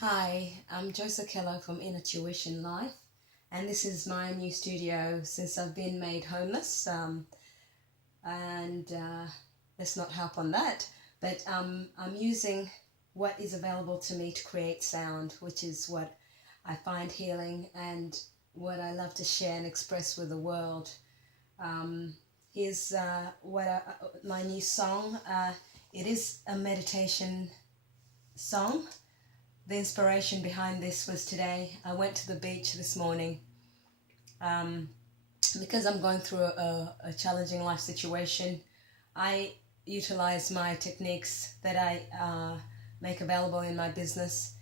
Hi, I'm Joyce E Okello from Inner Tuition Life, and this is my new studio since I've been made homeless. And let's not harp on that, but I'm using what is available to me to create sound, which is what I find healing and what I love to share and express with the world. Here's my new song. It is a meditation song. The inspiration behind this was today. I went to the beach this morning because I'm going through a challenging life situation. I utilize my techniques that I make available in my business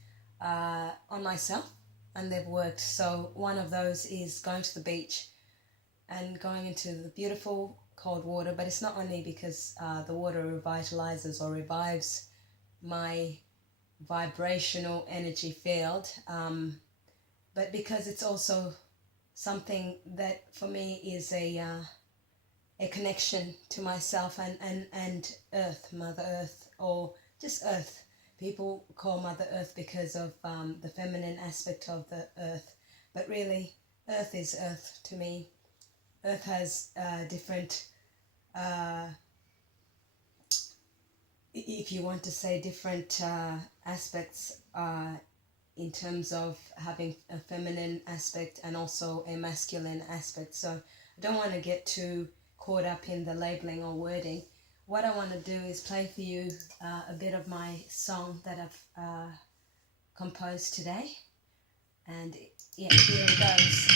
on myself, and they've worked. So one of those is going to the beach and going into the beautiful cold water, but it's not only because the water revitalizes or revives my vibrational energy field, but because it's also something that for me is a connection to myself and Earth, Mother Earth, or just Earth. People call Mother Earth because of the feminine aspect of the Earth, but really Earth is Earth to me. Earth has different if you want to say different aspects in terms of having a feminine aspect and also a masculine aspect. So I don't want to get too caught up in the labeling or wording. What I want to do is play for you a bit of my song that I've composed today. And yeah, here it goes.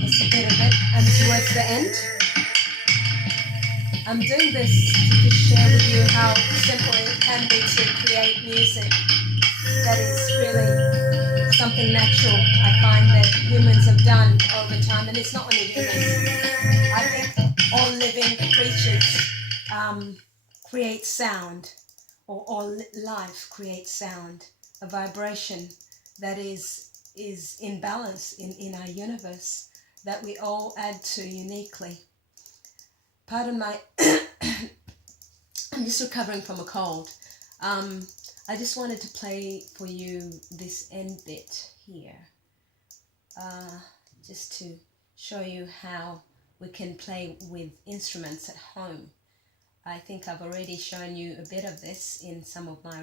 That's a bit of it, and towards the end, I'm doing this to just share with you how simple it can be to create music that is really something natural. I find that humans have done over time, and it's not only humans. I think all living creatures create sound, or all life creates sound, a vibration that is in balance in our universe that we all add to uniquely. Pardon my, I'm just recovering from a cold. I just wanted to play for you this end bit here, just to show you how we can play with instruments at home. I think I've already shown you a bit of this in some of my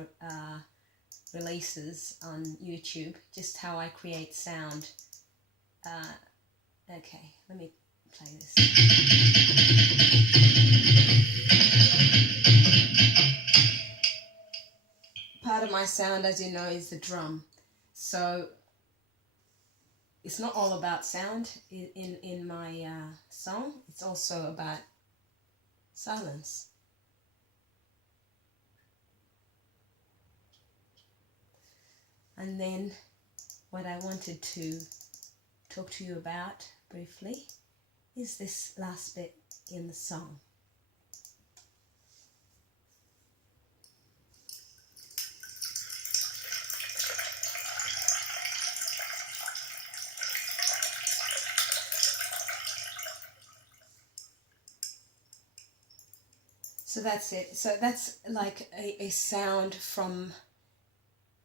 releases on YouTube, just how I create sound. Okay, let me play this. Part of my sound, as you know, is the drum. So it's not all about sound in my song. It's also about silence. And then what I wanted to talk to you about briefly is this last bit in the song. So that's it. So that's like a sound from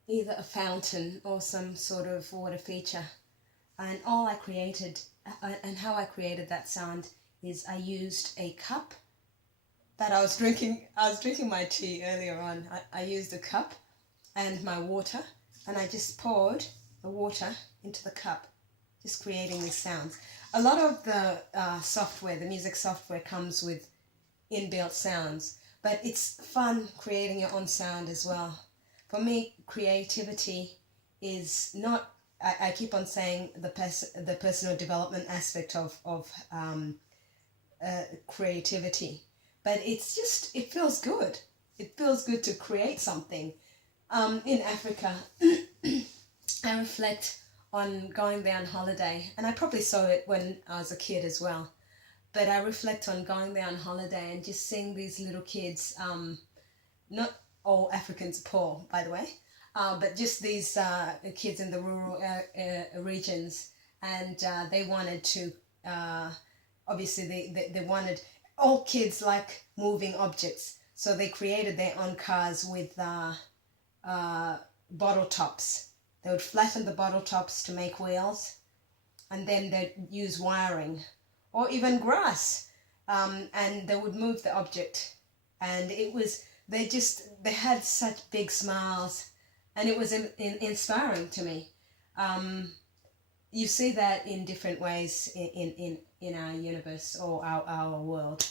either a fountain or some sort of water feature. And all I created, and how I created that sound is I used a cup that I was drinking my tea earlier on. I used a cup and my water, and I just poured the water into the cup, just creating these sounds. A lot of the software, the music software, comes with inbuilt sounds, but it's fun creating your own sound as well. For me, creativity is not, I keep on saying the personal development aspect of creativity, but it's just, it feels good. It feels good to create something. In Africa, I reflect on going there on holiday, and I probably saw it when I was a kid as well. But I reflect on going there on holiday and just seeing these little kids, not all Africans are poor, by the way, but just these kids in the rural regions, and they wanted to, obviously they wanted, all kids like moving objects, so they created their own cars with bottle tops. They would flatten the bottle tops to make wheels, and then they'd use wiring or even grass, and they would move the object. And it was, they had such big smiles, and it was inspiring to me. You see that in different ways in our universe or our world.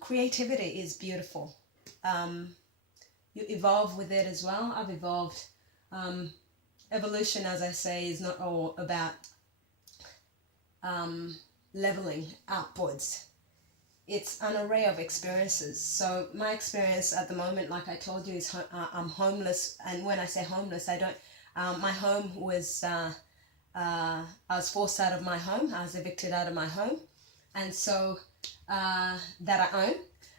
Creativity is beautiful. You evolve with it as well. I've evolved. Evolution, as I say, is not all about leveling upwards. It's an array of experiences. So my experience at the moment, like I told you, is I'm homeless. And when I say homeless, I don't, my home was, I was forced out of my home. I was evicted out of my home. And so that I own.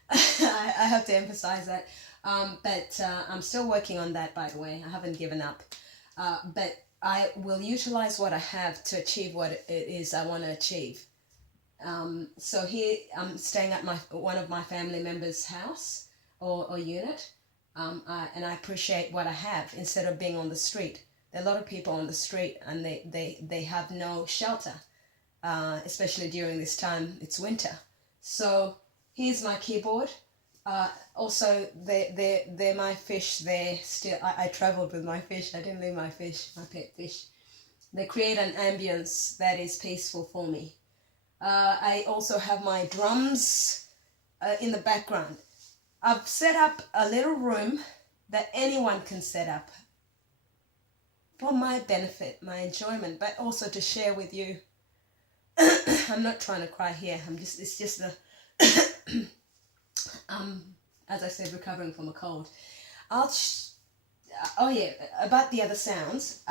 I have to emphasize that. But I'm still working on that, by the way. I haven't given up. But I will utilize what I have to achieve what it is I want to achieve. So here I'm staying at one of my family members' house or unit, and I appreciate what I have instead of being on the street. There are a lot of people on the street, and they have no shelter, especially during this time. It's winter. So here's my keyboard. Also, they're my fish. They're still. I traveled with my fish. I didn't leave my fish, my pet fish. They create an ambience that is peaceful for me. I also have my drums in the background. I've set up a little room that anyone can set up for my benefit, my enjoyment, but also to share with you. I'm not trying to cry here. It's just a, as I said, recovering from a cold. Oh yeah, about the other sounds.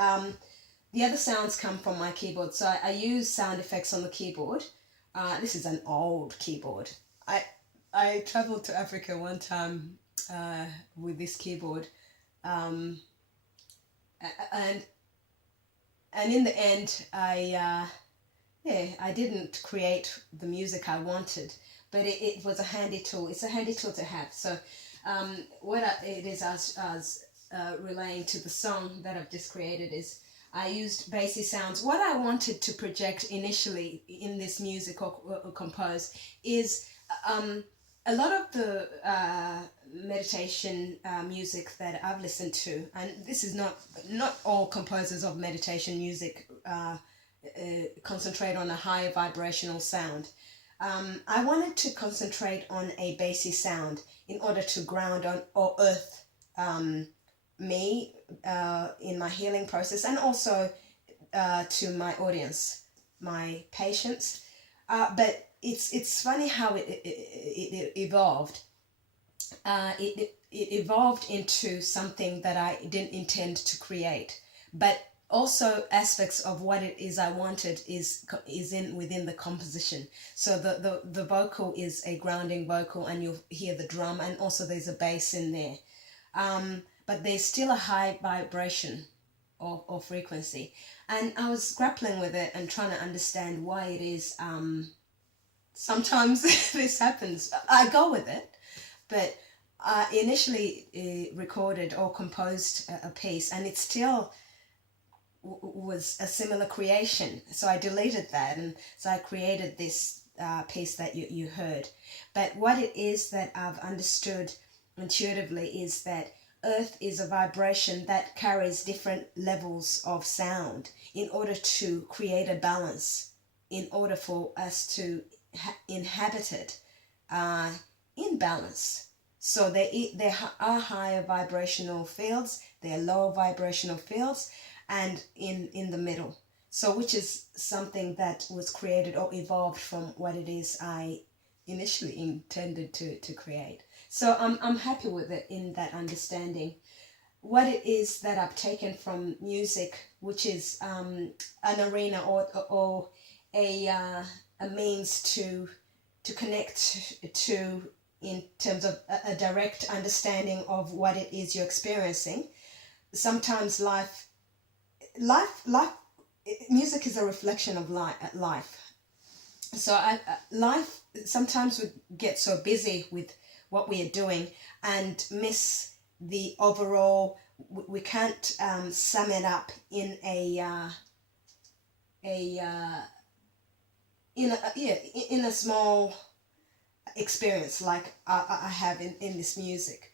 The other sounds come from my keyboard. So I use sound effects on the keyboard. This is an old keyboard. I traveled to Africa one time with this keyboard. And in the end, I didn't create the music I wanted, but it was a handy tool. It's a handy tool to have. So it is as relaying to the song that I've just created is I used bassy sounds. What I wanted to project initially in this music or compose is a lot of the meditation music that I've listened to, and this is not all composers of meditation music concentrate on a higher vibrational sound. I wanted to concentrate on a bassy sound in order to ground on or earth me in my healing process, and also to my audience, my patients. But it's funny how it evolved. It evolved into something that I didn't intend to create, but also aspects of what it is I wanted is within the composition. So the vocal is a grounding vocal, and you'll hear the drum, and also there's a bass in there. But there's still a high vibration or frequency. And I was grappling with it and trying to understand why it is sometimes this happens. I go with it, but I initially recorded or composed a piece, and it still was a similar creation. So I deleted that, and so I created this piece that you heard. But what it is that I've understood intuitively is that Earth is a vibration that carries different levels of sound in order to create a balance, in order for us to inhabit it in balance. So there are higher vibrational fields, there are lower vibrational fields, and in the middle. So which is something that was created or evolved from what it is I initially intended to create. So I'm happy with it in that understanding. what it is that I've taken from music, which is an arena or a means to connect to, in terms of a direct understanding of what it is you're experiencing. Sometimes music is a reflection of life. So life, sometimes we get so busy with what we are doing and miss the overall. We can't sum it up in in a small experience like I have in this music.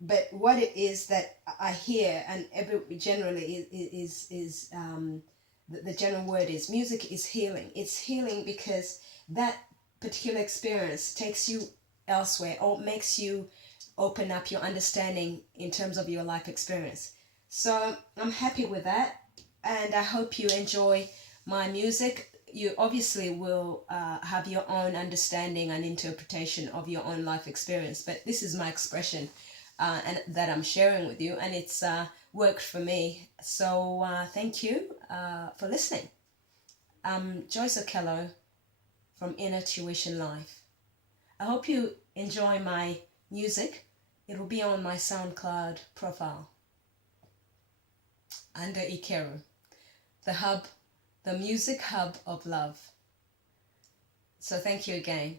But what it is that I hear, and generally is the general word is, music is healing. It's healing because that particular experience takes you elsewhere or makes you open up your understanding in terms of your life experience. So I'm happy with that, and I hope you enjoy my music. You obviously will have your own understanding and interpretation of your own life experience, but this is my expression and that I'm sharing with you, and it's worked for me. So thank you for listening. I'm Joyce Okello from Inner Tuition Life. I hope you enjoy my music. It will be on my SoundCloud profile under Ikeru, the music hub of love. So thank you again.